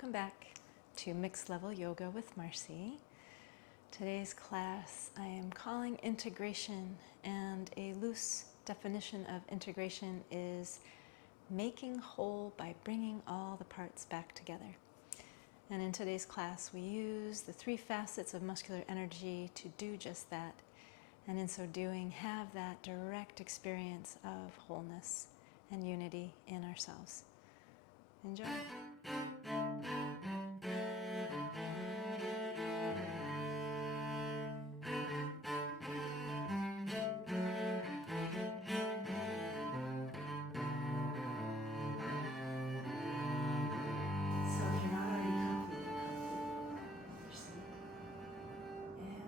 welcome back to Mixed Level Yoga with Marcy. Today's class I am calling integration, and a loose definition of integration is making whole by bringing all the parts back together. And in today's class we use the three facets of muscular energy to do just that, and in so doing have that direct experience of wholeness and unity in ourselves. Enjoy. So if you're not already comfy in your seat, and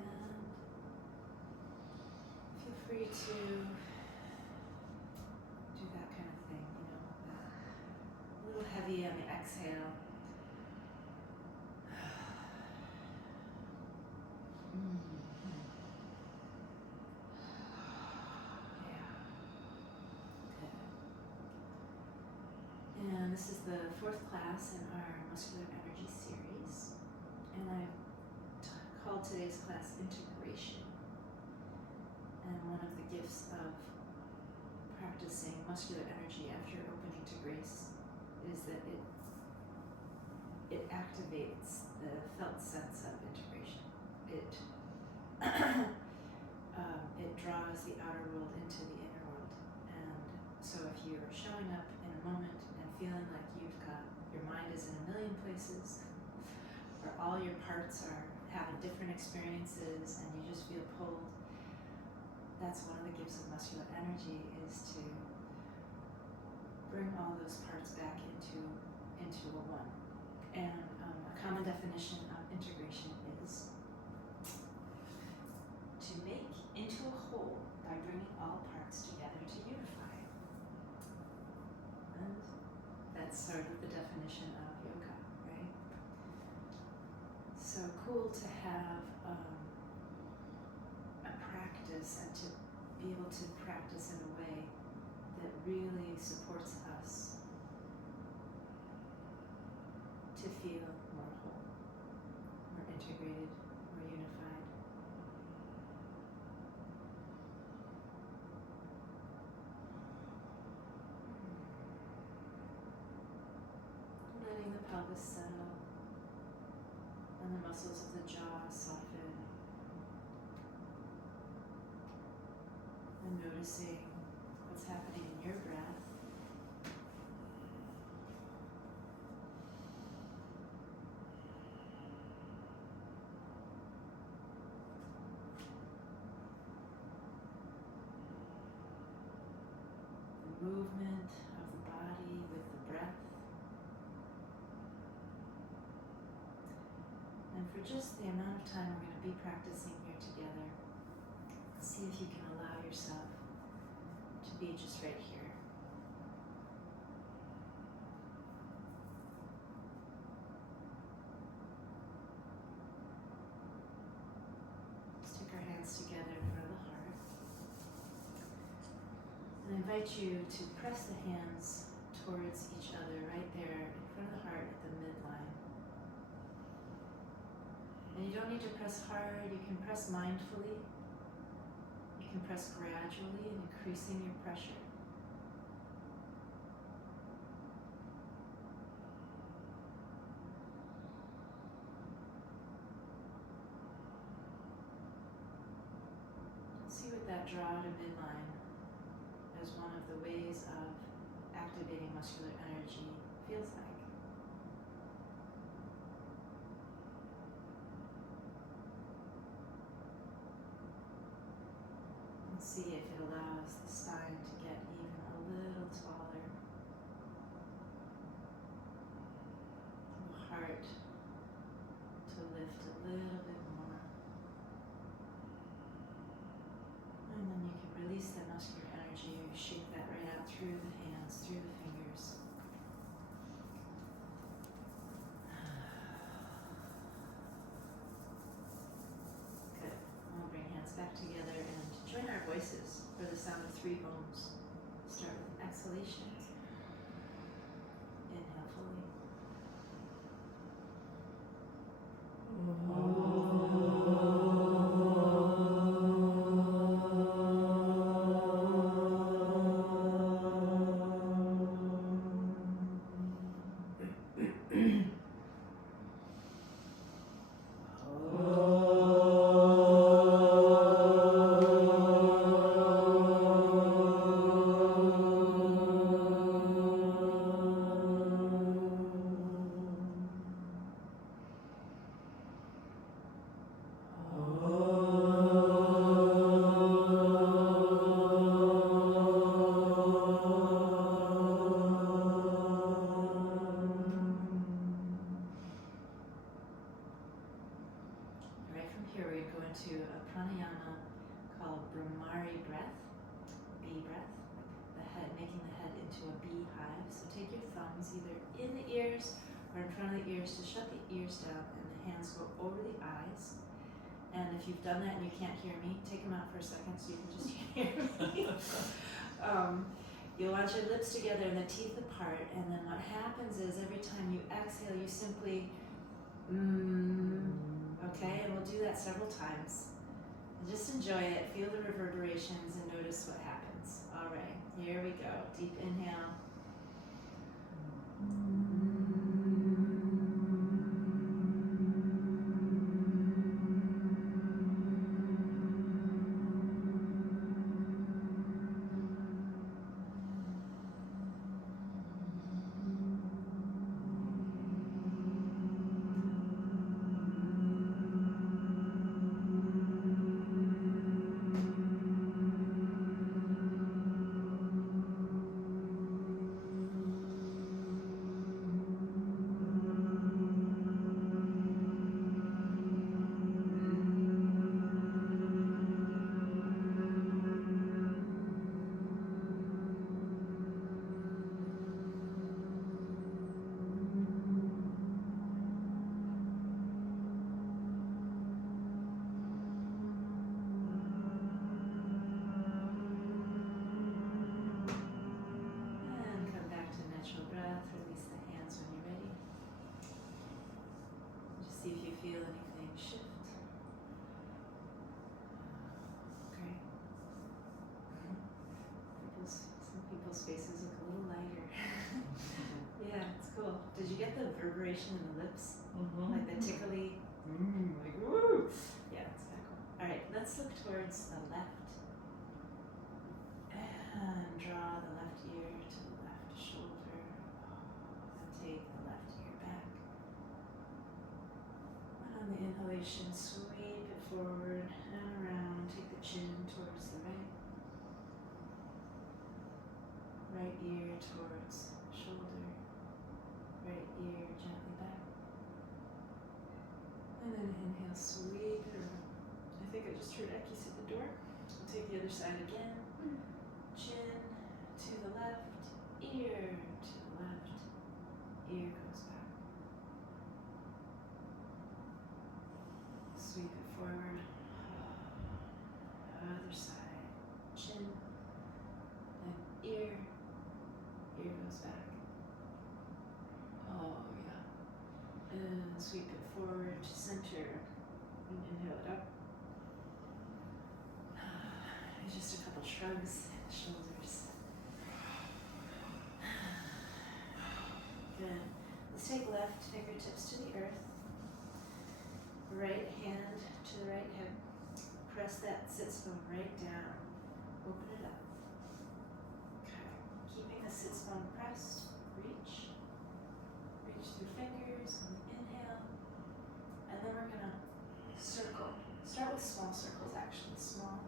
feel free to do that kind of thing, a little heavy on the exhale. And this is the fourth class in our muscular energy series, and I've called today's class integration. And one of the gifts of practicing muscular energy after opening to grace is that it activates the felt sense of integration. It draws the outer world into the inner world. And so if you're showing up in a moment and feeling like your mind is in a million places, or all your parts are having different experiences and you just feel pulled, that's one of the gifts of muscular energy, is to bring all those parts back into a one. And a common definition of integration is to make into a whole by bringing all parts together to unify. And that's sort of the definition of yoga, right? So cool to have a practice and to be able to practice in a way that really supports us to feel more whole, more integrated, more unified. Letting the pelvis settle and the muscles of the jaw soften, and noticing what's happening in your breath. The movement of the body with the breath. And for just the amount of time we're going to be practicing here together, see if you can allow yourself to be just right here. Stick our hands together in front of the heart. And I invite you to press the hands towards each other right there in front of the heart at the midline. And you don't need to press hard, you can press mindfully. You can press gradually and increasing your pressure. See what that draw to midline as one of the ways of activating muscular energy feels like. See if it allows the spine to get even a little taller, the heart to lift a little bit more, and then you can release that muscular energy. You shake that right out through the hands, through the fingers. Back together and join our voices for the sound of 3 ohms. Start with an exhalation. Inhale fully. fingers to shut the ears down and the hands go over the eyes. And if you've done that and you can't hear me, take them out for a second so you can just hear me. You'll want your lips together and the teeth apart, and then what happens is every time you exhale, you simply okay, and we'll do that several times. And just enjoy it, feel the reverberations, and notice what happens. All right, here we go. Deep inhale. See if you feel anything shift. Great. Some people's faces look a little lighter. Yeah, it's cool. Did you get the reverberation in the lips? Like the tickly? Like woo! Yeah, it's kind of cool. Alright, let's look towards the left. And draw the left ear to the left shoulder. And take the left ear back. On the inhalation, sweep it forward and around. Take the chin towards the right. Right ear towards shoulder. Right ear gently back. And then inhale, sweep it around. I think I just heard Ekis at the door. We'll take the other side again. Chin to the left, ear to the left, ear goes back. Sweep it forward. Other side. Chin. And ear. Ear goes back. Oh, yeah. And sweep it forward to center. And inhale it up. Just a couple shrugs. Shoulders. Good. Let's take left fingertips to the earth. Right hand to the right hip. Press that sits bone right down. Open it up. Okay. Keeping the sits bone pressed. Reach. Reach through fingers on the inhale. And then we're going to circle. Start with small circles actually. Small.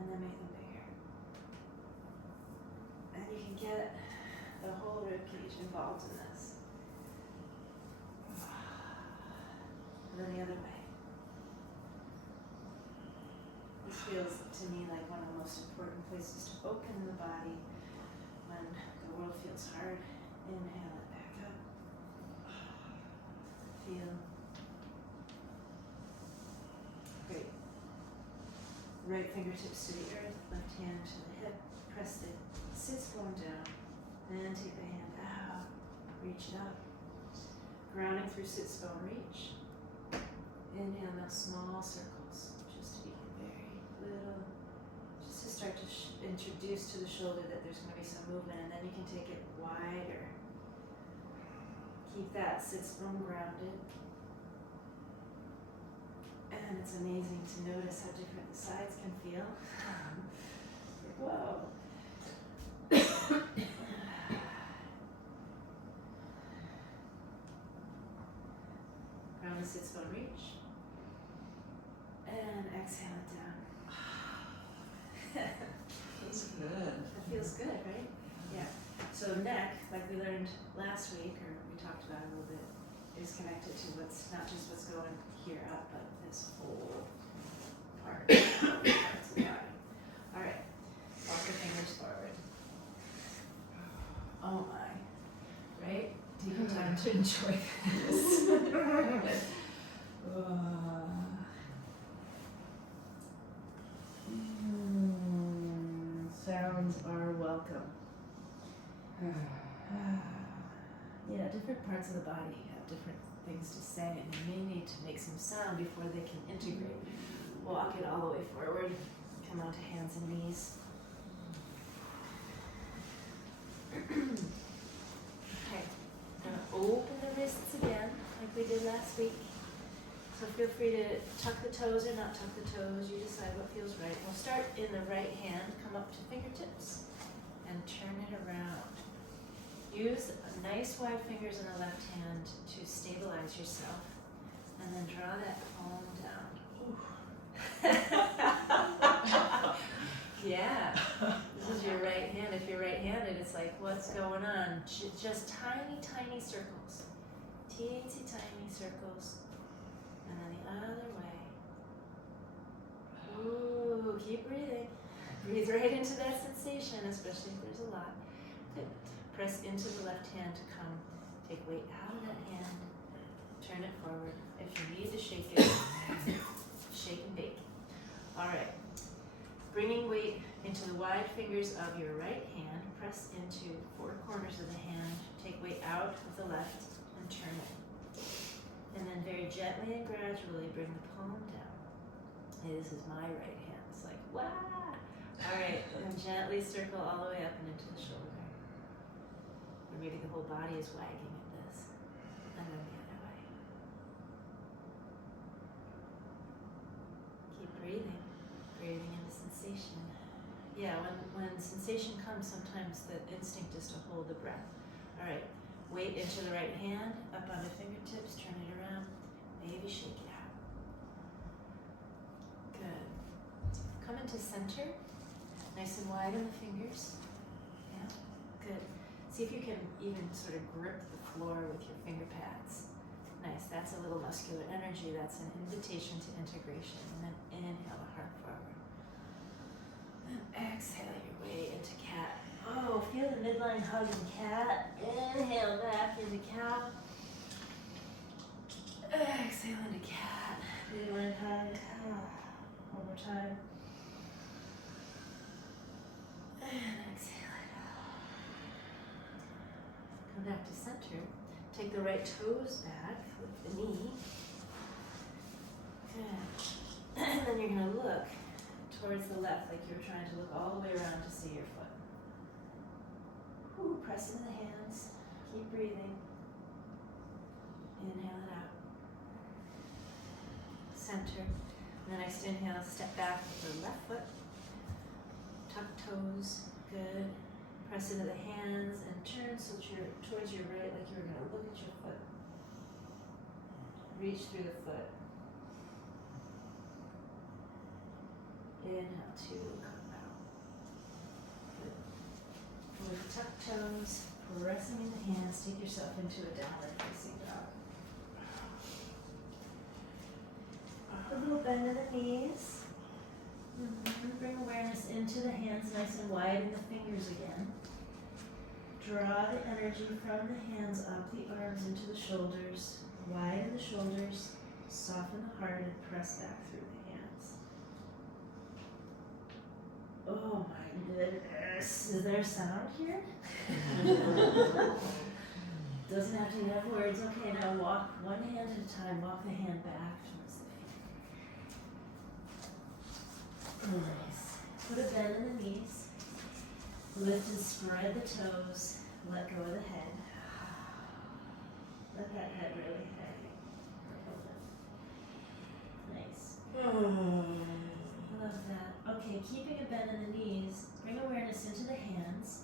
And then make them bigger. And you can get the whole rib cage involved in this. And then the other way. This feels to me like one of the most important places to open the body when the world feels hard. Inhale it back up. Feel. Great. Right fingertips to the earth, left hand to the hip. Press the sits bone down. Then take the hand out. Reach it up. Grounding through sits bone reach. Inhale now small circles. Just to begin very little. Just to start to introduce to the shoulder that there's going to be some movement, and then you can take it wider. Keep that sits bone grounded. And it's amazing to notice how different the sides can feel. Whoa. Ground the sits bone reach. And exhale it down. Feels good. That feels good, right? Yeah. So neck, like we learned last week, or we talked about a little bit, is connected to what's not just what's going here up, but this whole part, parts of the body. All right, walk the fingers forward. Oh my, right? Taking time to enjoy this. Sounds are welcome. Yeah, different parts of the body have different things to say, and you may need to make some sound before they can integrate. Walk it all the way forward. Come onto hands and knees. Okay, gonna open the wrists again, like we did last week. So feel free to tuck the toes or not tuck the toes. You decide what feels right. We'll start in the right hand, come up to fingertips, and turn it around. Use nice wide fingers in the left hand to stabilize yourself, and then draw that palm down. Yeah, this is your right hand. If you're right-handed, it's like, what's going on? Just tiny, tiny circles. Teensy tiny circles. And then the other way. Ooh, keep breathing. Breathe right into that sensation, especially if there's a lot. Good. Press into the left hand to come. Take weight out of that hand. Turn it forward. If you need to shake it, shake and bake. All right. Bringing weight into the wide fingers of your right hand. Press into four corners of the hand. Take weight out of the left and turn it. And then very gently and gradually bring the palm down. Hey, this is my right hand. It's like, wow. All right, and gently circle all the way up and into the shoulder. Or maybe the whole body is wagging at this. And then the other way. Keep breathing. Breathing into sensation. Yeah, when sensation comes, sometimes the instinct is to hold the breath. All right, weight into the right hand, up on the fingertips, turn it around, maybe shake it out. Good. Come into center, nice and wide in the fingers. Yeah, good. See if you can even sort of grip the floor with your finger pads. Nice, that's a little muscular energy. That's an invitation to integration. And then inhale the heart forward. And exhale your way into cat. Oh, feel the midline hug in cat. Inhale back into cow. Exhale into cat. Midline hug. One more time. And exhale it out. Come back to center. Take the right toes back with the knee. Good. And then you're going to look towards the left, like you're trying to look all the way around to see your foot. Ooh, press into the hands. Keep breathing. Inhale it out. Center. And then next inhale, step back with the left foot. Tuck toes. Good. Press into the hands and turn so that you're towards your right, like you're going to look at your foot. Reach through the foot. Inhale to come out. Good. With tuck toes, pressing in the hands, take yourself into a downward facing dog. A little bend in the knees. Bring awareness into the hands, nice and wide in the fingers again. Draw the energy from the hands up the arms into the shoulders, widen the shoulders, soften the heart, and press back through the hands. Oh my goodness. Is there sound here? Doesn't have to have words. Okay, now walk one hand at a time. Walk the hand back towards the feet. Nice. Put a bend in the knees. Lift and spread the toes. Let go of the head. Let that head really heavy. Nice. I love that. Okay, keeping a bend in the knees, bring awareness into the hands,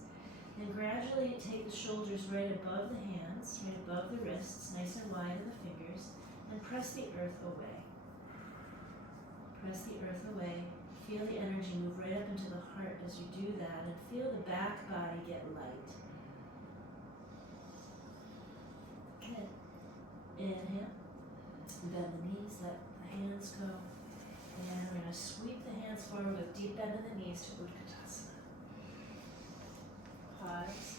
and gradually take the shoulders right above the hands, right above the wrists, nice and wide in the fingers, and press the earth away. Press the earth away. Feel the energy move right up into the heart as you do that, and feel the back body get light. Good. Inhale. Bend the knees, let the hands go. And we're going to sweep the hands forward with deep bend in the knees to Utkatasana. Pause.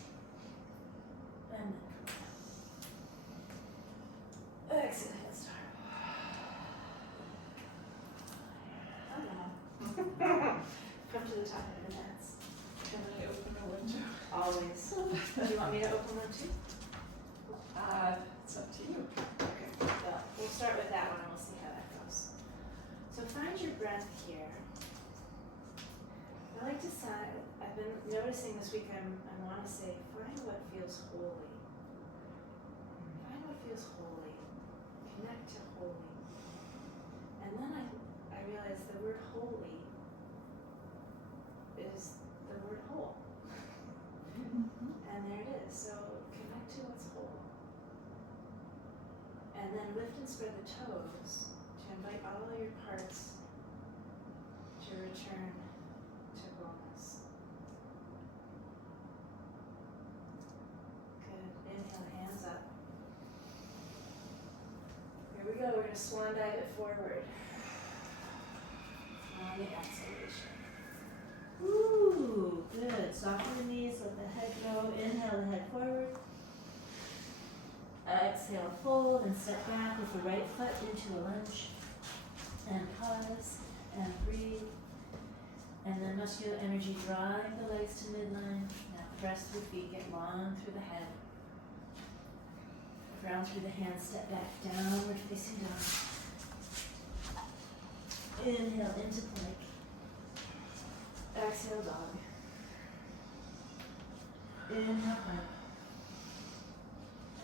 And then come Do you want me to open one too? It's up to you. Okay. Well, we'll start with that one and we'll see how that goes. So find your breath here. I like to say, I've been noticing this week, I want to say, find what feels holy. Find what feels holy. Connect to holy. And then I realized the word holy is the word whole. And there it is. So connect to what's whole. And then lift and spread the toes to invite all your parts to return to wholeness. Good. Inhale, hands up. Here we go. We're going to swan dive it forward. On the exhalation. Ooh, good. Soften the knees, let the head go. Inhale the head forward. Exhale, fold and step back with the right foot into a lunge. And pause and breathe. And then muscular energy, drive the legs to midline. Now press through feet, get long through the head. Ground through the hands, step back, downward facing dog. Inhale into plank. Exhale, dog. Inhale, plank.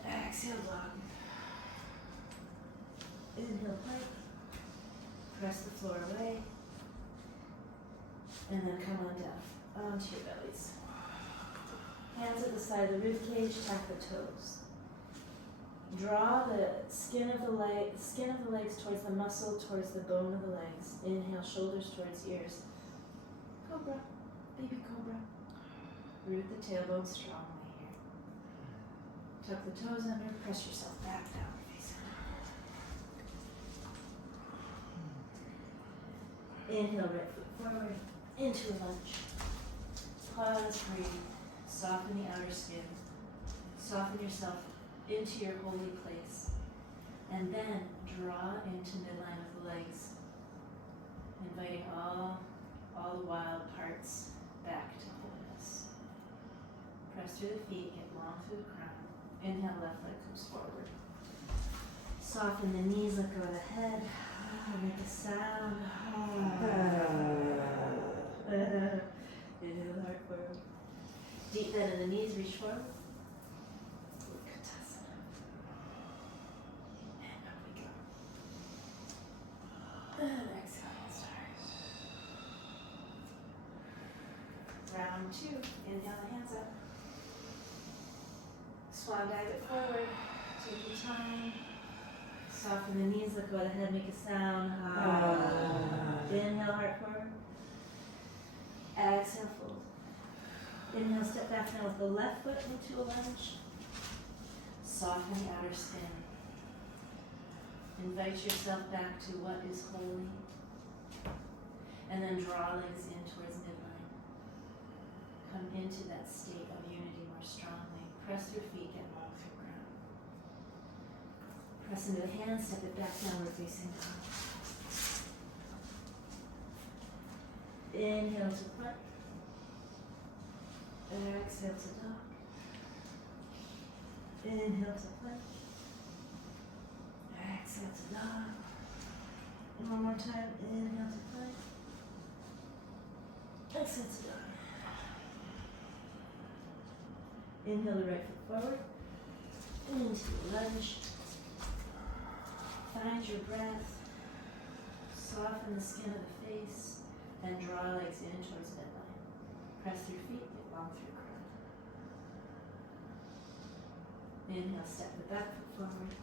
Exhale, dog. Inhale, plank. Press the floor away. And then come on down onto your bellies. Hands at the side of the rib cage, tap the toes. Draw the skin of the legs towards the muscle, towards the bone of the legs. Inhale, shoulders towards ears. Cobra, baby cobra. Root the tailbone strongly here. Tuck the toes under, press yourself back down facing up. Inhale, right foot forward, into a lunge. Pause, breathe, soften the outer skin. Soften yourself into your holy place. And then draw into midline of the legs, inviting all the wild parts back to wholeness. Press through the feet, get long through the crown. Inhale, left leg comes forward. Soften the knees, let go of the head. Make a sound. Inhale, heart forward. Deep bend in the knees, reach forward. Utkatasana. And up we go. And exhale, start. Round two. Inhale, hands up. Swan dive it forward. Take your time. Soften the knees, let go of the head, make a sound. Inhale, heart forward. Exhale, fold. Inhale, step back now with the left foot into a lunge. Soften the outer skin. Invite yourself back to what is holy. And then draw legs in towards midline. Come into that state of unity more strongly. Press your feet, get long through ground. Press into the hands, step it back, downward facing dog. Inhale to plank. Exhale to dog. Inhale to plank. Exhale to dog. And one more time. Inhale to plank. Exhale to dog. Inhale the right foot forward. Into a lunge. Find your breath. Soften the skin of the face. And draw legs in towards midline. Press through feet, get long through crown. Inhale, step the back foot forward.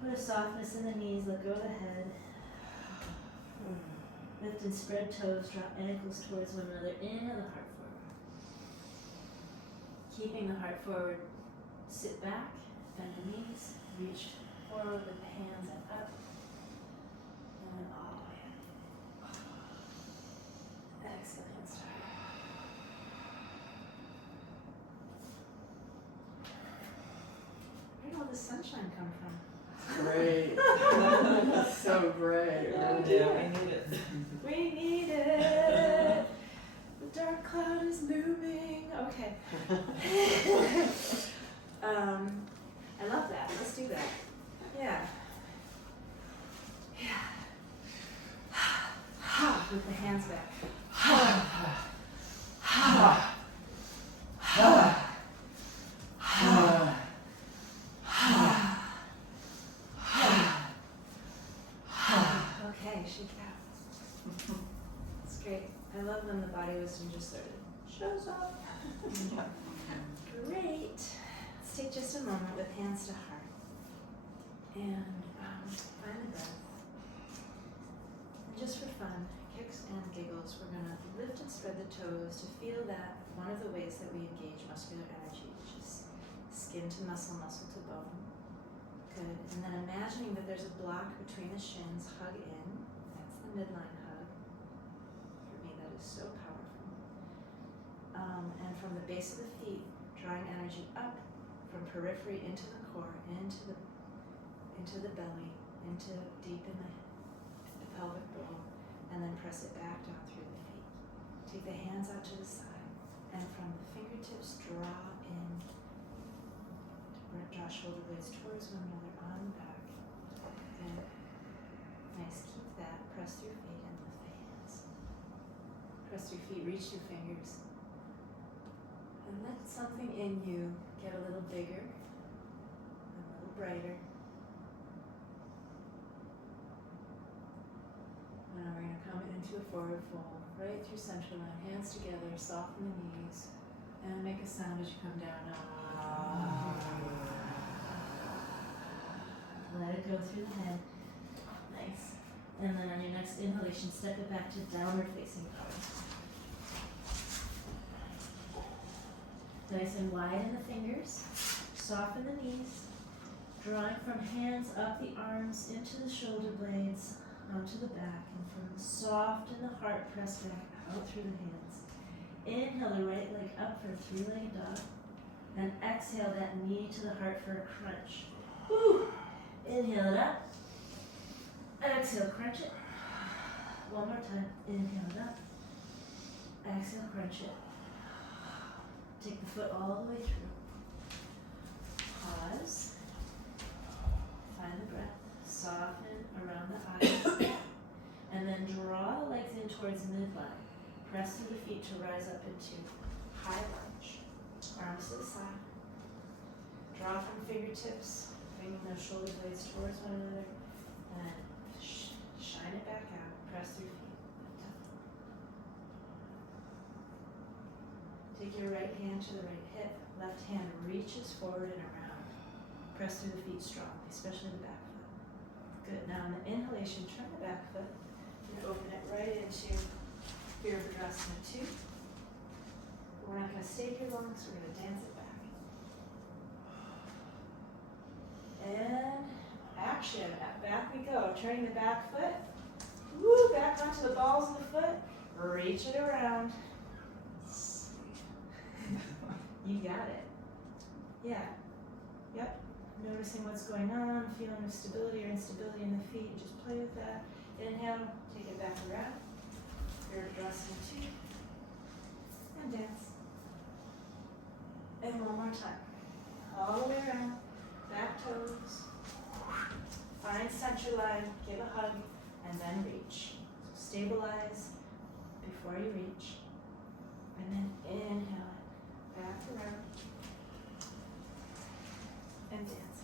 Put a softness in the knees, let go of the head. Lift and spread toes, drop ankles towards one another. Inhale the heart forward. Keeping the heart forward, sit back, bend the knees, reach forward with the hands and up. And then all the way up. Exhale, hands start. Where did all this sunshine come from? Great. So great. Yeah, we need it. We need it. The dark cloud is looming. Okay. I love that. Let's do that. Yeah. Yeah. With the hands back. Okay, shake it out. It's great. I love when the body wisdom just sort of shows up. Great. Let's take just a moment with hands to heart and find the breath. And just for fun, kicks and giggles, we're going to lift and spread the toes to feel that one of the ways that we engage muscular energy, which is skin to muscle, muscle to bone. Good. And then imagining that there's a block between the shins, hug in. That's the midline hug. For me, that is so powerful. And from the base of the feet, drawing energy up from periphery into the core, into the belly, into deep in the pelvic bowl, and then press it back down through the feet. Take the hands out to the side, and from the fingertips, draw in. Draw shoulder blades towards one another on the back. Good. Nice. Keep that. Press through feet and lift the hands. Press through feet. Reach through fingers. And let something in you get a little bigger, a little brighter. Now we're going to come into a forward fold, right through center line, hands together, soften the knees, and make a sound as you come down. Let it go through the head. Nice. And then on your next inhalation, step it back to downward facing dog. Nice and widen the fingers. Soften the knees. Drawing from hands up the arms into the shoulder blades, onto the back, and from soften the heart, press back out through the hands. Inhale the right leg up for a three-legged dog, and exhale that knee to the heart for a crunch. Woo! Inhale it up. Exhale, crunch it. One more time. Inhale it up. Exhale, crunch it. Take the foot all the way through. Pause. Find the breath. Soften around the eyes. And then draw the legs in towards midline. Press through the feet to rise up into high lunge. Arms to the side. Draw from fingertips, bringing those shoulder blades towards one another. And shine it back out. Press through feet. Lift up. Take your right hand to the right hip. Left hand reaches forward and around. Press through the feet strongly, especially the back foot. Good. Now on the inhalation, turn the back foot and open it right into Virabhadrasana 2. We're not going to stay here long, so we're going to dance it back. And action. Back we go. Turning the back foot. Woo, back onto the balls of the foot. Reach it around. You got it. Yeah. Yep. Noticing what's going on, feeling of stability or instability in the feet. Just play with that. Inhale, take it back around. Virabhadrasana 2. And dance. And one more time. All the way around. Back toes. Find center line. Give a hug. And then reach. So stabilize before you reach. And then inhale it. Back around. And dance.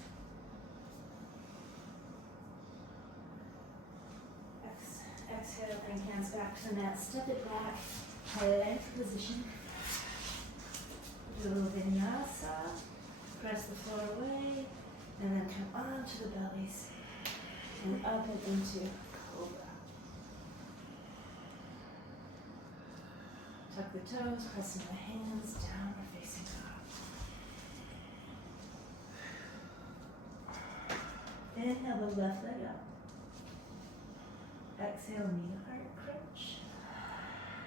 Exhale, bring hands back to the mat. Step it back. Plank position. Do a little vinyasa. Press the floor away. And then come onto the bellies. And up and into cobra. Tuck the toes, pressing the hands, downward facing dog. Inhale the left leg up. Exhale, knee to heart crunch.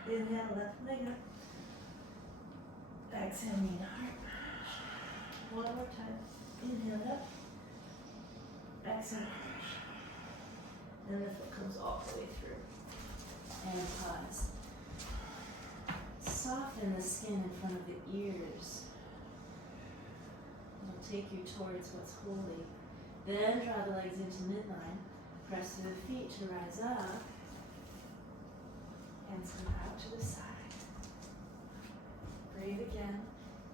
Inhale, left leg up. Exhale, knee to heart crunch. One more time. Inhale up. Exhale, crunch. And the foot comes all the way through. And pause. soften the skin in front of the ears. It'll take you towards what's holy. Then draw the legs into midline. Press through the feet to rise up. Hands come out to the side. Breathe again.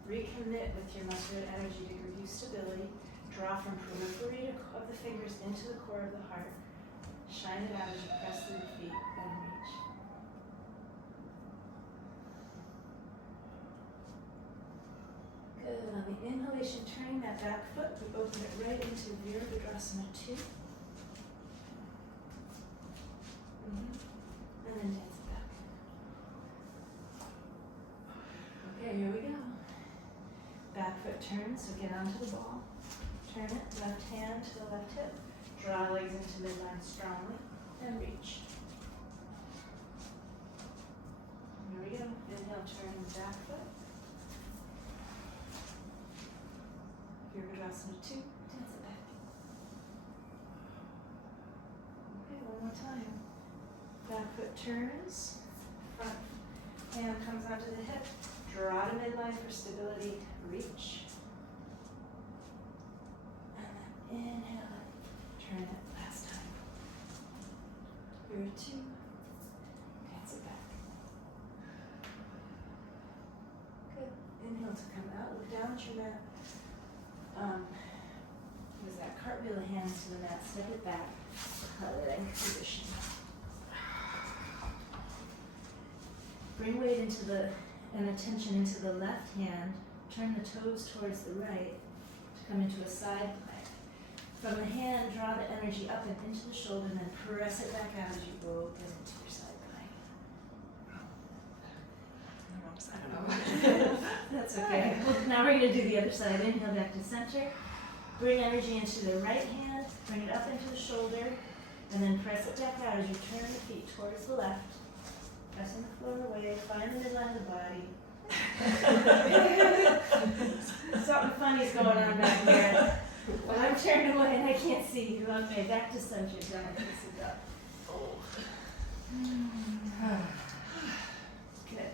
Recommit with your muscular energy to give you stability. Draw from periphery of the fingers into the core of the heart. Shine it out as you press through the feet and reach. Good. On the inhalation, turning that back foot, we open it right into Virabhadrasana 2. And then dance it back. Okay, here we go. Back foot turns, so get onto the ball. Turn it, left hand to the left hip. Draw legs into midline strongly, and reach. Here we go. Inhale, turn the back foot. Virabhadrasana 2, dance it back. Okay, one more time. Back foot turns, front hand comes onto the hip. Draw to midline for stability, reach. And then inhale it, turn it last time. Here 2, dance it back. Good. Inhale to come out, look down at your mat. Use that cartwheel the hands to the mat, step it back, plank position. Bring weight into and attention into the left hand. Turn the toes towards the right to come into a side plank. From the hand, draw the energy up and into the shoulder, and then press it back out as you open into your side plank. That's okay. Now we're going to do the other side. Inhale back to center. Bring energy into the right hand. Bring it up into the shoulder, and then press it back out as you turn the feet towards the left. Pressing the floor away, find the midline of the body. Something funny's going on back here. When I'm turned away and I can't see you, okay, back to center, down, face it up. Good.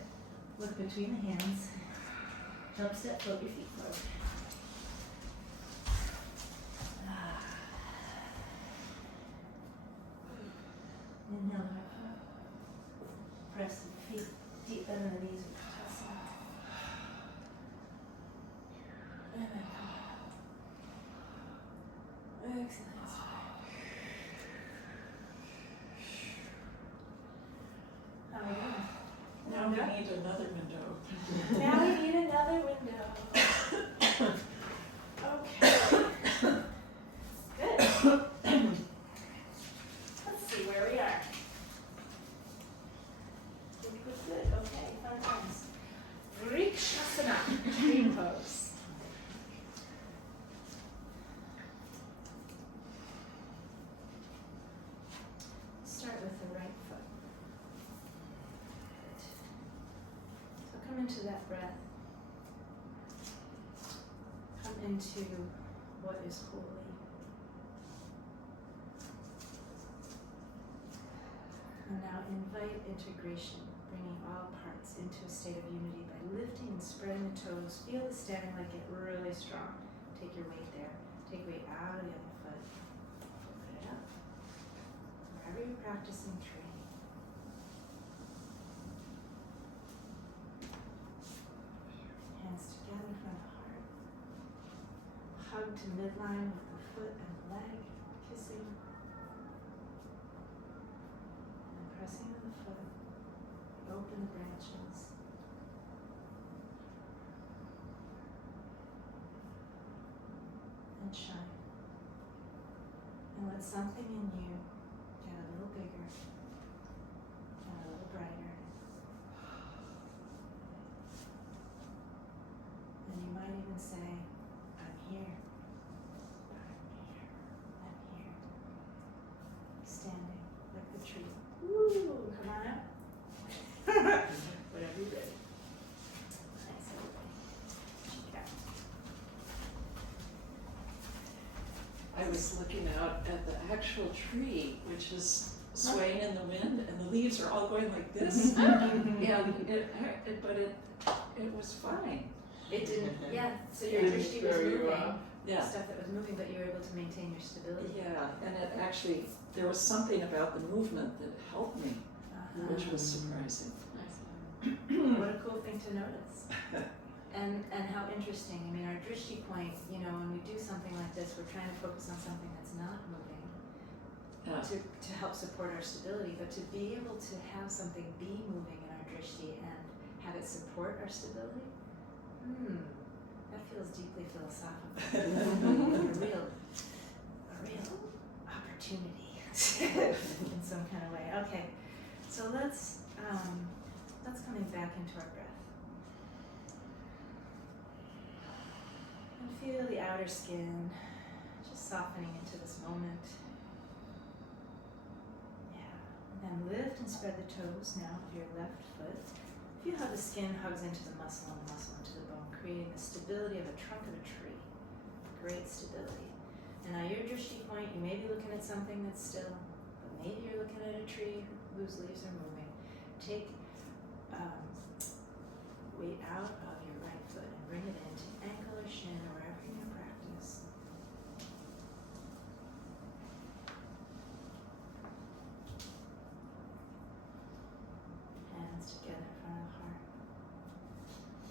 Look between the hands. Jump step, float your feet forward. Inhale, press the feet deep under the knees with Uttanasana. And then come out. Excellent. How are we doing? Now we need another window. Now we need another window. Okay. Good. Let's see where we are. Good. Okay, fun times. Vrikshasana, tree pose. Start with the right foot. Good. So come into that breath. Come into what is holy. And now invite integration, bringing all parts into a state of unity by lifting and spreading the toes. Feel the standing leg get really strong. Take your weight there. Take weight out of the other foot. Open it up. Wherever you're practicing tree. Hands together in front of the heart. Hug to midline with the foot and the leg, kissing. Pressing on the foot, open the branches. And shine. And let something in you get a little bigger and a little brighter. And you might even say, I'm here. I'm here. Standing like the tree. Woo! Come on out. Whatever you're ready. Nice, everybody. Check it out. I was looking out at the actual tree, which is swaying in the wind, and the leaves are all going like this. But it was fine. It didn't, yeah, so your Didn't drishti was throw you moving, off. Yeah. stuff that was moving, but you were able to maintain your stability. Yeah, and it actually, there was something about the movement that helped me, which was surprising. What a cool thing to notice. And how interesting. I mean, our drishti point, you know, when we do something like this, we're trying to focus on something that's not moving Yeah. to help support our stability, but to be able to have something be moving in our drishti and have it support our stability, that feels deeply philosophical. a real opportunity in some kind of way. Okay, so let's coming back into our breath. And feel the outer skin just softening into this moment. Yeah. And then lift and spread the toes now of your left foot. Feel how the skin hugs into the muscle and the muscle into the bone, creating the stability of a trunk of a tree. Great stability. And now your drishti point, you may be looking at something that's still, but maybe you're looking at a tree whose leaves are moving. Take weight out of your right foot and bring it into ankle or shin or wherever you're going to practice. Hands together in front of the heart.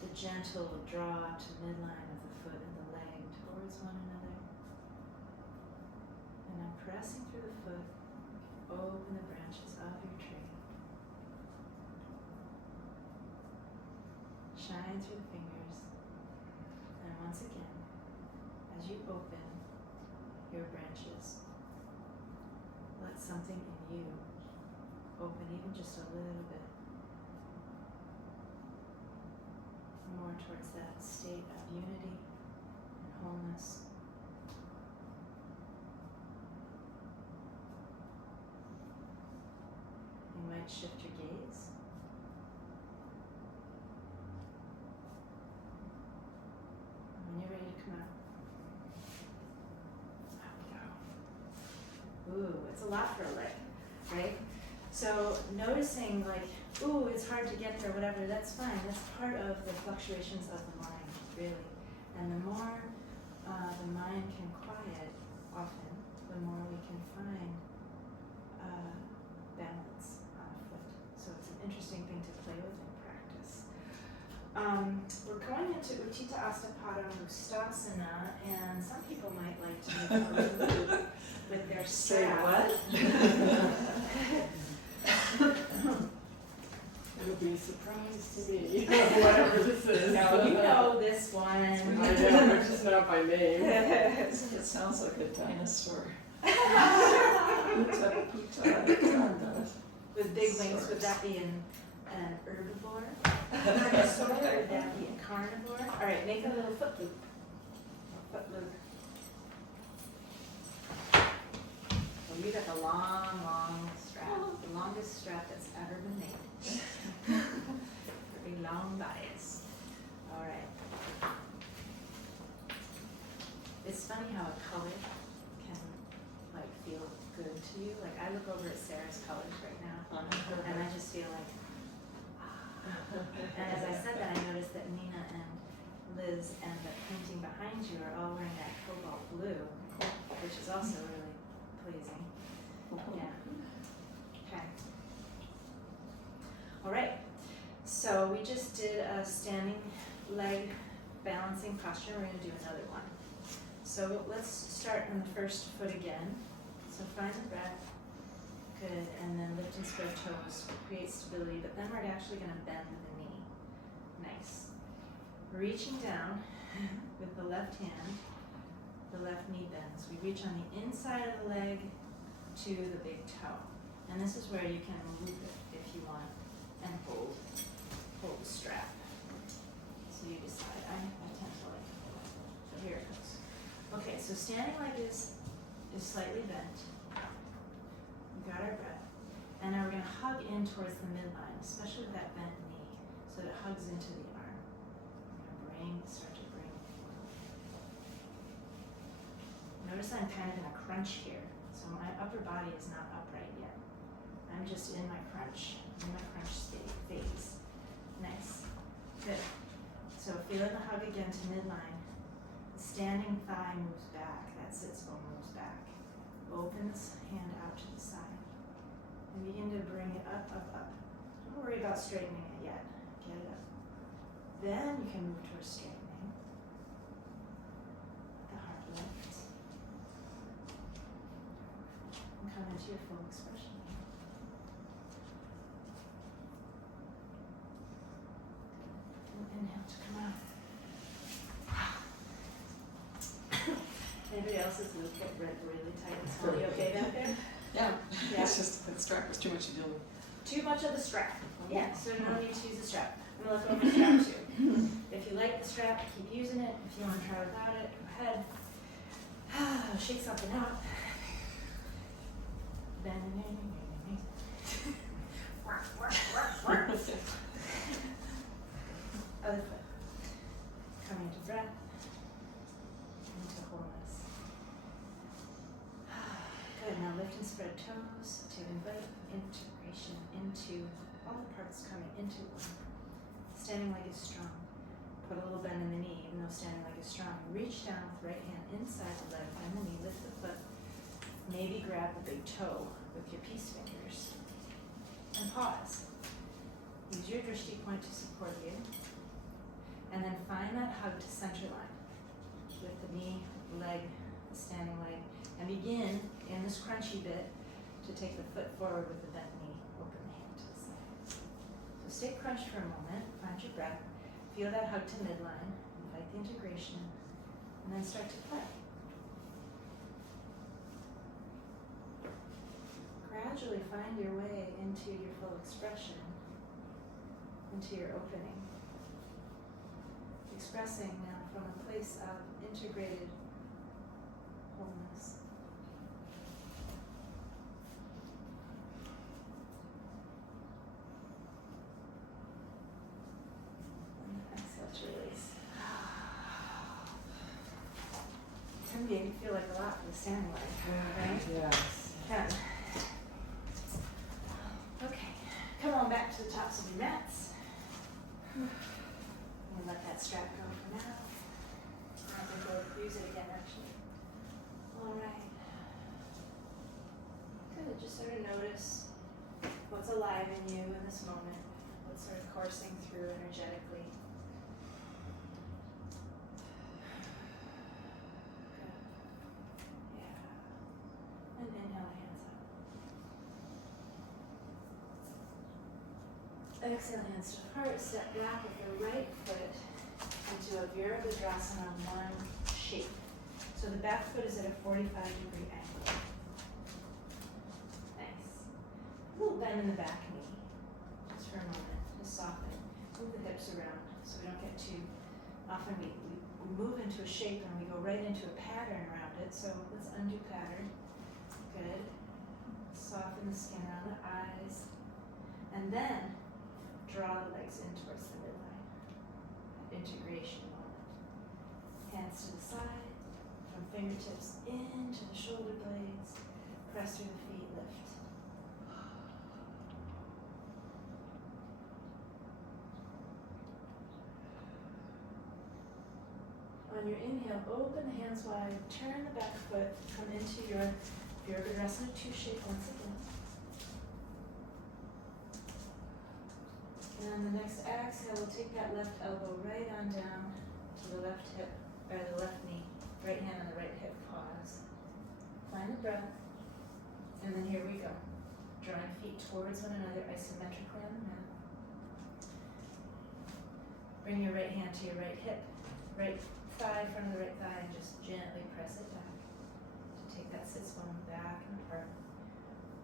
The gentle draw to midline of the foot and the leg towards one another. And now pressing through the foot, open the branches of your tree. Shine through the fingers, and once again, as you open your branches, let something in you open even just a little bit more towards that state of unity and wholeness. You might shift your gaze. When you're ready to come out. Out we go. Ooh, it's a lot for a leg, right? So noticing like, ooh, it's hard to get there, whatever, that's fine. That's part of the fluctuations of the mind, really. And the more the mind can quiet often, the more we can find balance on a foot. So it's an interesting thing to play with in practice. We're going into Utthita Astapada Mustasana, and some people might like to move with their Say strap. what? It'll be a surprise to me, whatever this is. No, you know this one. I know, but just not by name. It sounds like a dinosaur. With big wings, would that be an herbivore? Dinosaur? Would that be a carnivore? All right, make a little foot loop. Foot loop. Well, you got the long strap. The longest strap that's ever been made. Very long bodies. All right. It's funny how a color can like feel good to you. Like I look over at Sarah's colors right now, and I just feel like, and as I said that, I noticed that Nina and Liz and the painting behind you are all wearing that cobalt blue, which is also really pleasing. Yeah. Okay. All right. So we just did a standing leg balancing posture. We're going to do another one. So let's start on the first foot again. So find the breath. Good. And then lift and spread toes. Create stability. But then we're actually going to bend the knee. Nice. Reaching down with the left hand. The left knee bends. We reach on the inside of the leg to the big toe. And this is where you can move it if you want and hold the strap. So you decide. I tend to like it. So here it goes. Okay, so standing like this is slightly bent. We got our breath. And now we're going to hug in towards the midline, especially with that bent knee, so that it hugs into the arm. We're going to start to bring forward. Notice I'm kind of in a crunch here, so my upper body is not upright yet. I'm just in my crunch phase. Nice. Good. So feeling the hug again to midline. The standing thigh moves back. That sits bone moves back. Open this hand out to the side. And begin to bring it up, up, up. Don't worry about straightening it yet. Get it up. Then you can move towards straightening. The heart lifts. And come into your full expression. And inhale to come out. Anybody else's loop get really tight and small? You okay back there? Yeah, Yeah. it's just that strap was too much to deal with. Too much of the strap. Yeah, so no need to use the strap. I'm gonna let go of my strap too. If you like the strap, keep using it. If you want to try without it, go ahead. Shake something out. Other foot. Coming to breath. Into wholeness. Good, now lift and spread toes to invite integration into all the parts coming into one. Standing leg is strong. Put a little bend in the knee, even though standing leg is strong. Reach down with right hand inside the leg, bend the knee, lift the foot. Maybe grab the big toe with your peace fingers. And pause. Use your drishti point to support you. And then find that hug to center line with the knee, leg, the standing leg. And begin in this crunchy bit to take the foot forward with the bent knee. Open the hand to the side. So stay crunched for a moment. Find your breath. Feel that hug to midline. Invite the integration. And then start to play. Gradually find your way into your full expression, into your opening. Expressing now from a place of integrated wholeness. And exhale to release. Can feel like a lot for the standing leg, right? Yes. Can. Okay, come on back to the tops of your mats. And let that strap go for now. I think we'll use it again actually. Alright. Good, just sort of notice what's alive in you in this moment. What's sort of coursing through energetically. Good. Yeah. And inhale, hands up. Exhale, hands to heart. Step back with the right foot into a Virabhadrasana one shape. So the back foot is at a 45-degree angle. Nice. A little bend in the back knee. Just for a moment. Just soften. Move the hips around so we don't get too often we move into a shape and we go right into a pattern around it. So let's undo pattern. Good. Soften the skin around the eyes. And then draw the legs in towards the midline. Integration moment. Hands to the side, from fingertips into the shoulder blades. Press through the feet, lift. On your inhale, open the hands wide, turn the back foot, come into your Virabhadrasana 2 shape once again. And the next exhale, we'll take that left elbow right on down to the left hip, or the left knee, right hand on the right hip, pause. Find the breath, and then here we go. Drawing feet towards one another isometrically on the mat. Bring your right hand to your right hip, right thigh in front of the right thigh, and just gently press it back to take that sits bone back and apart.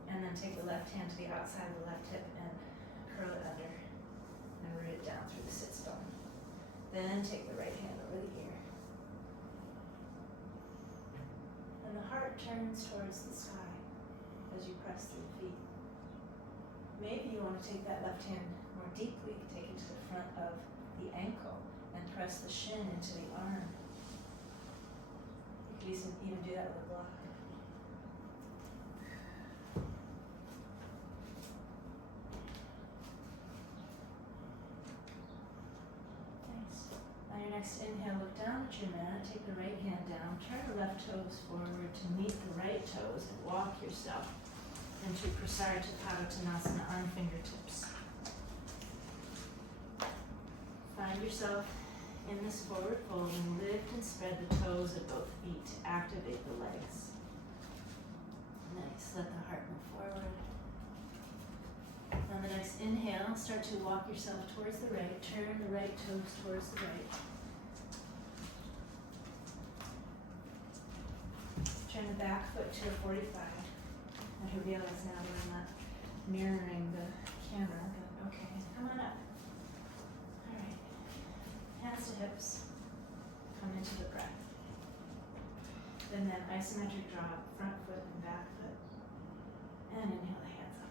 And then take the left hand to the outside of the left hip and curl it under. And root it down through the sits bone. Then take the right hand over the ear. And the heart turns towards the sky as you press through the feet. Maybe you want to take that left hand more deeply, take it to the front of the ankle and press the shin into the arm. You could even do that with a block. next inhale, look down at your mat, take the right hand down, turn the left toes forward to meet the right toes and walk yourself into Prasarita Padottanasana on fingertips. Find yourself in this forward fold and lift and spread the toes of both feet to activate the legs. Nice, let the heart move forward. On the next inhale, start to walk yourself towards the right, turn the right toes towards the right. Turn the back foot to a 45. I realize now that I'm not mirroring the camera, but okay, come on up. Alright, hands to hips, come into the breath. Then that isometric drop, front foot and back foot. And inhale the hands up.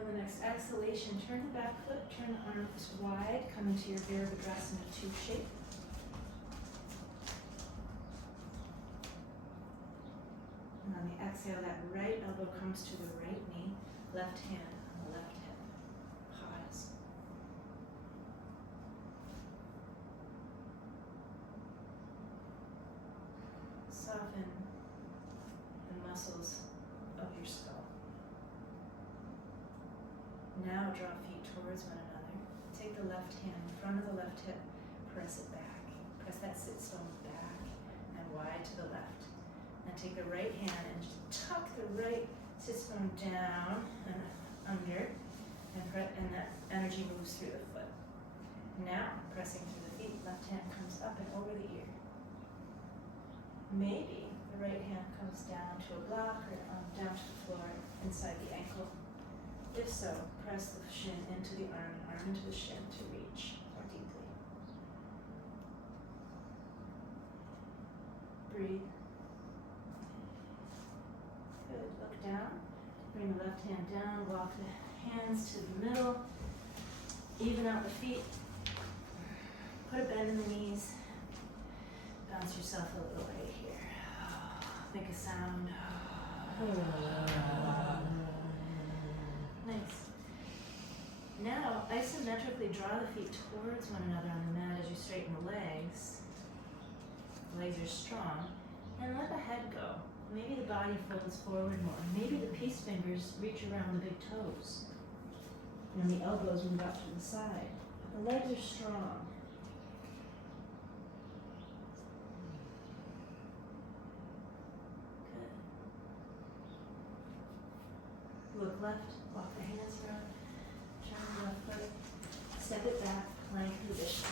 On the next exhalation, turn the back foot, turn the arms wide, come into your Virabhadrasana 2 shape. And on the exhale, that right elbow comes to the right knee, left hand on the left hip. Pause. Soften the muscles of your skull. Now draw feet towards one another. Take the left hand in front of the left hip, press it back. Press that sit stone back and wide to the left. And take the right hand and just tuck the right sit stone down and under, and that energy moves through the foot. Now, pressing through the feet, left hand comes up and over the ear. Maybe the right hand comes down to a block or down to the floor inside the ankle. If so, press the shin into the arm and arm into the shin to reach more deeply. Breathe. Good. Look down. Bring the left hand down. Walk the hands to the middle. Even out the feet. Put a bend in the knees. Bounce yourself a little right here. Make a sound. Nice. Now, isometrically draw the feet towards one another on the mat as you straighten the legs. The legs are strong. And let the head go. Maybe the body folds forward more. Maybe the peace fingers reach around the big toes. And the elbows move out to the side. The legs are strong. Good. Look left. Walk the hands around, turn the left foot, step it back, plank position.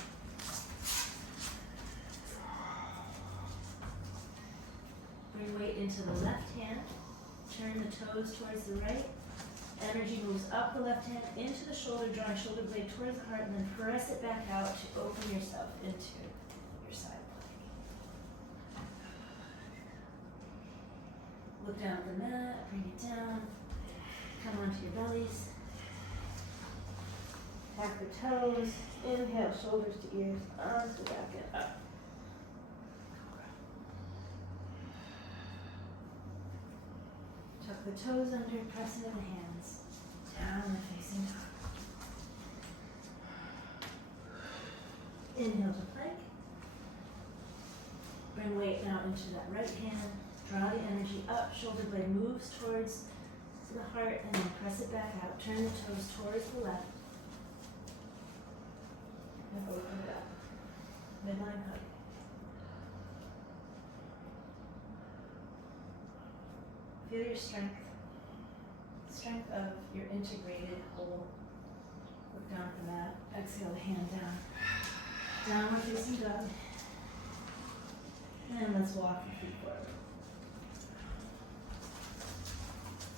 Bring weight into the left hand, turn the toes towards the right. Energy moves up the left hand into the shoulder, drawing shoulder blade towards the heart, and then press it back out to open yourself into your side plank. Look down at the mat, bring it down. Come onto your bellies. Tap the toes. Inhale, shoulders to ears, arms to back and up. Tuck the toes under, press into the hands. Down and facing up. Inhale to plank. Bring weight now into that right hand. Draw the energy up. Shoulder blade moves towards the heart and then press it back out. Turn the toes towards the left. And open it up. Midline hug. Feel your strength. Strength of your integrated whole. Look down at the mat. Exhale the hand down. Downward facing dog. And let's walk the feet forward.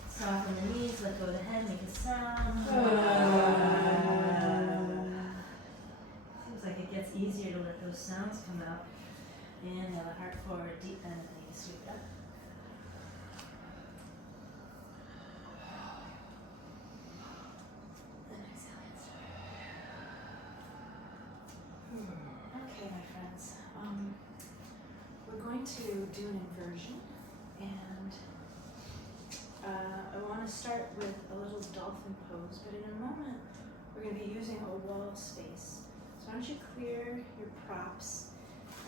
Soften the knees, let go of the head, make a sound. Seems like it gets easier to let those sounds come out. Inhale the heart forward, deep bend the knees, sweep up. And exhale, hands down. Okay, my friends. We're going to do an inversion, and to start with a little dolphin pose, but in a moment we're going to be using a wall space. So why don't you clear your props,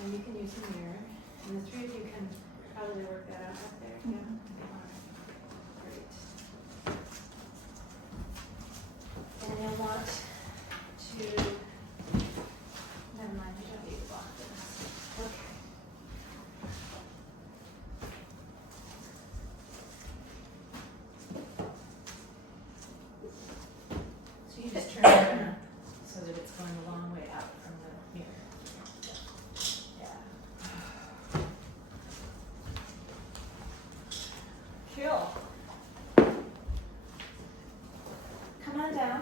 and you can use a mirror, and the three of you can probably work that out up there. Yeah? Great. And you'll want to, never mind, you don't need to block this. Okay. So you just turn it around so that it's going a long way out from the mirror. Yeah. Cool. Come on down.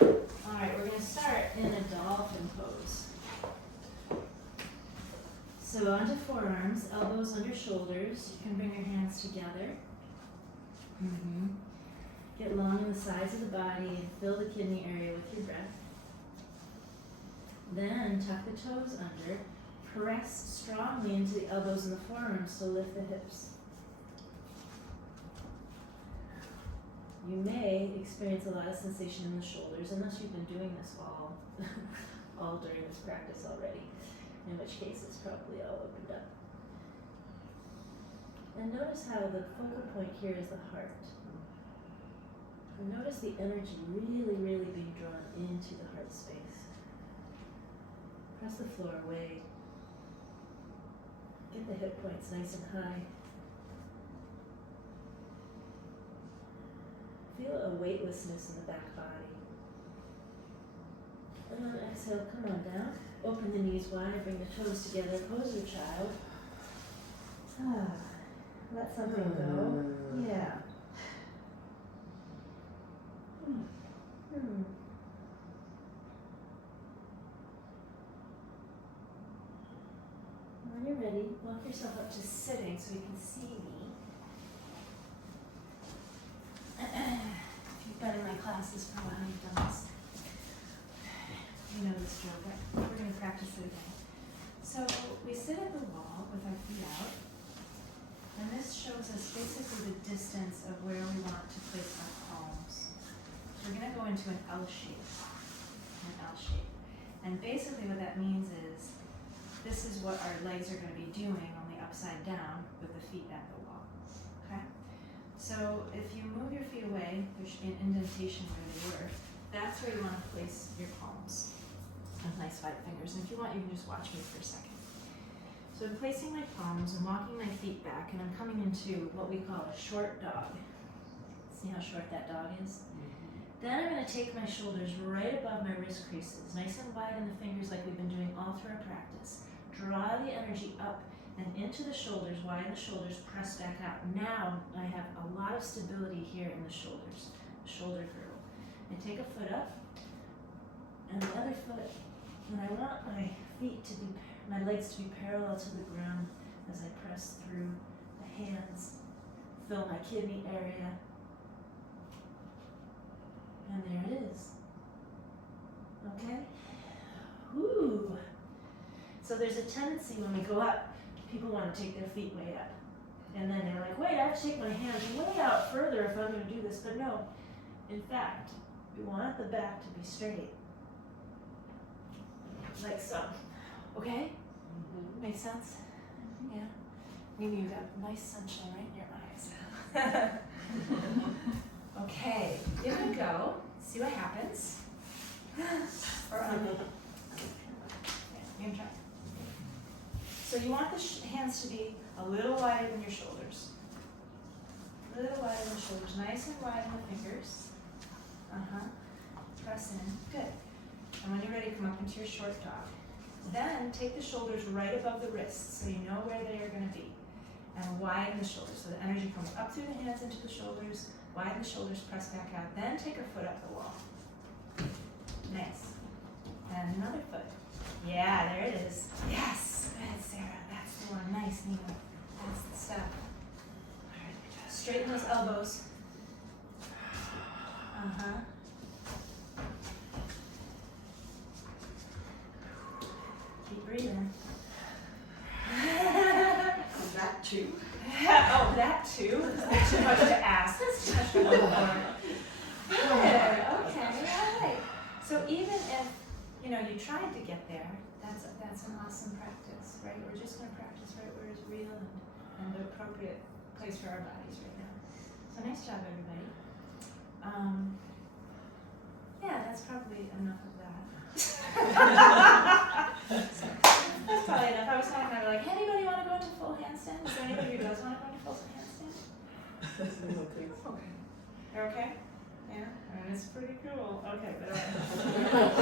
All right, we're going to start in a dolphin pose. So onto forearms, elbows under shoulders. You can bring your hands together. Get long in the sides of the body and fill the kidney area with your breath. Then tuck the toes under. Press strongly into the elbows and the forearms to lift the hips. You may experience a lot of sensation in the shoulders unless you've been doing this all during this practice already, in which case it's probably all opened up. And notice how the focal point here is the heart. And notice the energy really, really being drawn into the heart space. Press the floor away. Get the hip points nice and high. Feel a weightlessness in the back body. And then exhale, come on down. Open the knees wide, bring the toes together, pose your child. Let something go. Yeah. When you're ready, walk yourself up to sitting so you can see me. If you've been in my classes for a while, you've done this. You know this drill, but we're going to practice it again. So we sit at the wall with our feet out, and this shows us basically the distance of where we want to place our palms. So we're going to go into an L shape. And basically what that means is this is what our legs are going to be doing only upside down with the feet at the wall. Okay? So if you move your feet away, there's an indentation where they were. That's where you want to place your palms with nice wide fingers. And if you want, you can just watch me for a second. So I'm placing my palms and walking my feet back, and I'm coming into what we call a short dog. See how short that dog is? Then I'm going to take my shoulders right above my wrist creases, nice and wide in the fingers like we've been doing all through our practice. Draw the energy up and into the shoulders, widen the shoulders, press back out. Now I have a lot of stability here in the shoulders, shoulder girdle. I take a foot up and the other foot, and I want my legs to be parallel to the ground as I press through the hands, fill my kidney area. And there it is. Okay? Woo! So there's a tendency when we go up, people want to take their feet way up. And then they're like, wait, I have to take my hands way out further if I'm going to do this. But no, in fact, we want the back to be straight. Like so. Okay? Make sense? Yeah? Maybe you got nice sunshine right in your eyes. Okay, give it a go. See what happens. Or you can try. So you want the hands to be a little wider than your shoulders. A little wider than the shoulders. Nice and wide in the fingers. Press in. Good. And when you're ready, come up into your short dog. Then take the shoulders right above the wrists so you know where they are going to be. And widen the shoulders so the energy comes up through the hands into the shoulders. Widen the shoulders, press back out. Then take a foot up the wall. Nice. And another foot. Yeah, there it is. Yes. Good, Sarah. That's the one. Nice, Nina. That's the stuff. All right. Straighten those elbows. Keep breathing. That too. Oh, that too? That's too much to ask. That's too much to look for. Good. Okay. All right. So even if you tried to get there, that's an awesome practice, right? We're just going to practice right where it's real and the appropriate place for our bodies right now. So nice job, everybody. Yeah, that's probably enough of that. So, that's probably enough. I was talking about like, anybody want to go into full handstand? Is there anybody who does want to go into full handstand? Okay. You're okay? Yeah? I mean, it's pretty cool. Okay, but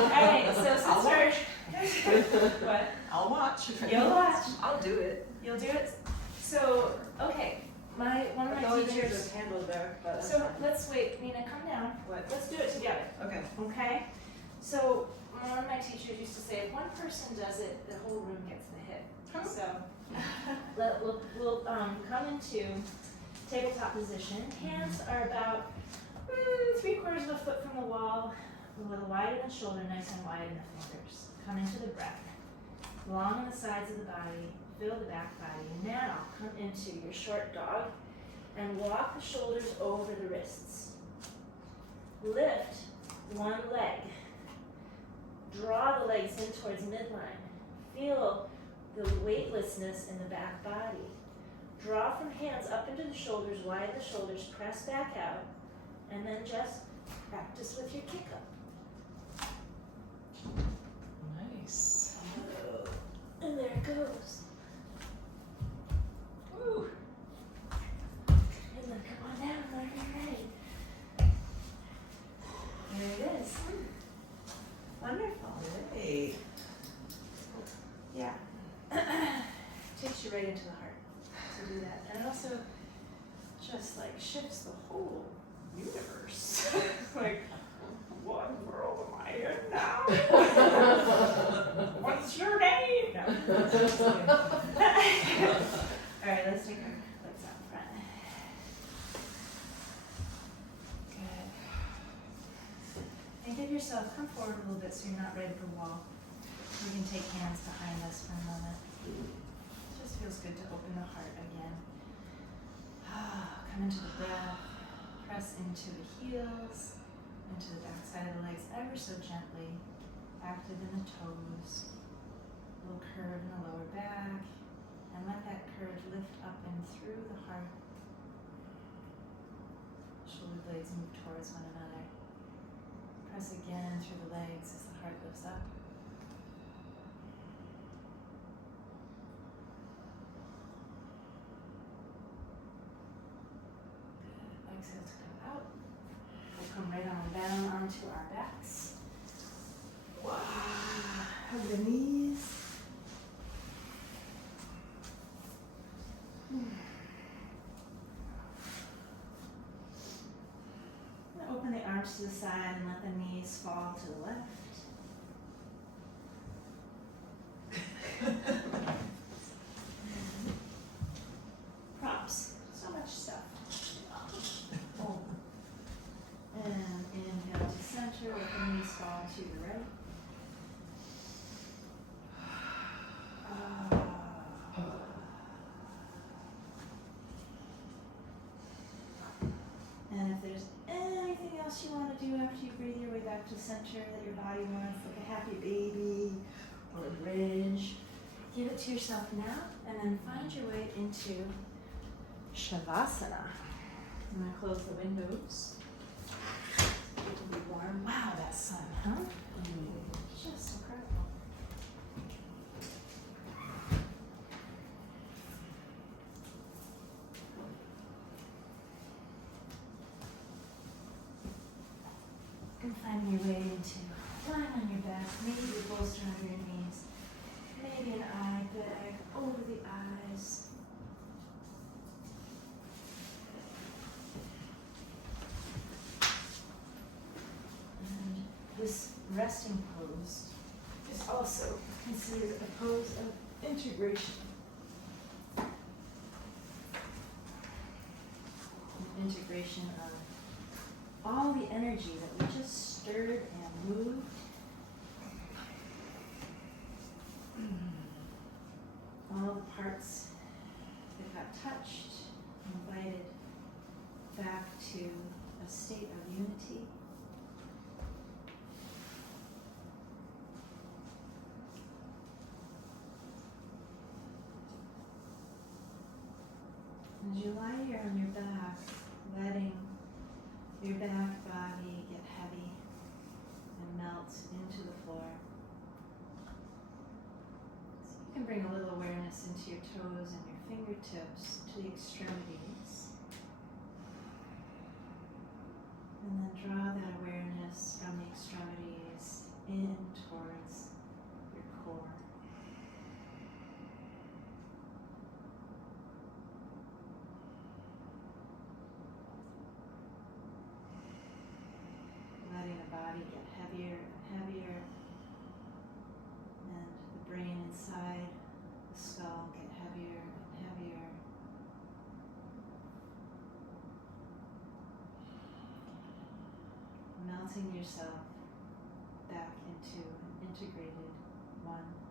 alright, so since we're what? I'll watch. You'll watch. I'll do it. You'll do it? So, okay. One of my teachers. handle there, but. So let's wait, Nina, come down. What? Let's do it together. Okay. Okay? So one of my teachers used to say, if one person does it, the whole room gets the hit. So we'll come into tabletop position. Hands are about 3/4 of a foot from the wall, a little wider than shoulder, nice and wide in the fingers. Come into the breath. Long on the sides of the body, fill the back body. Now come into your short dog and walk the shoulders over the wrists. Lift one leg. Draw the legs in towards midline. Feel the weightlessness in the back body. Draw from hands up into the shoulders, widen the shoulders, press back out, and then just practice with your kick up. Nice. And there it goes. Woo. And then come on down when you're ready. There it is. Wonderful. Great. Yeah. Takes you right into the heart to do that. And it also just like shifts the whole universe. Like, what world am I in now? What's your name? No. Alright, let's take our legs out front. Good. And give yourself, come forward a little bit so you're not ready for wall. We can take hands behind us for a moment. It just feels good to open the heart again. Come into the breath, press into the heels, into the back side of the legs ever so gently, active in the toes, a little curve in the lower back, and let that curve lift up and through the heart. Shoulder blades move towards one another. Press again through the legs as the heart lifts up. Good. Exhale to come out. We'll come right on down onto our backs. Wow. Hug the knees. Open the arms to the side and let the knees fall to the left. Props. So much stuff. And inhale to center, let the knees fall to the right. And if there's anything else you want to do after you breathe your way back to center that your body wants, like a happy baby or a bridge, give it to yourself now, and then find your way into Shavasana. I'm going to close the windows. It can be warm. Wow, that sun, huh? Just incredible. And finding your way into lying on your back, maybe a bolster under your knees, maybe an eye bag over the eyes. And this resting pose is also considered a pose of integration. An integration of all the energy that we just stirred and moved. All the parts that got touched. invited back to a state of unity. As you lie here on your back, letting your back body get heavy and melt into the floor. So you can bring a little awareness into your toes and your fingertips to the extremities. And then draw that awareness from the extremities in towards your core. Letting the body get heavier and heavier, and the brain inside the skull get heavier and heavier. Melting yourself back into an integrated one.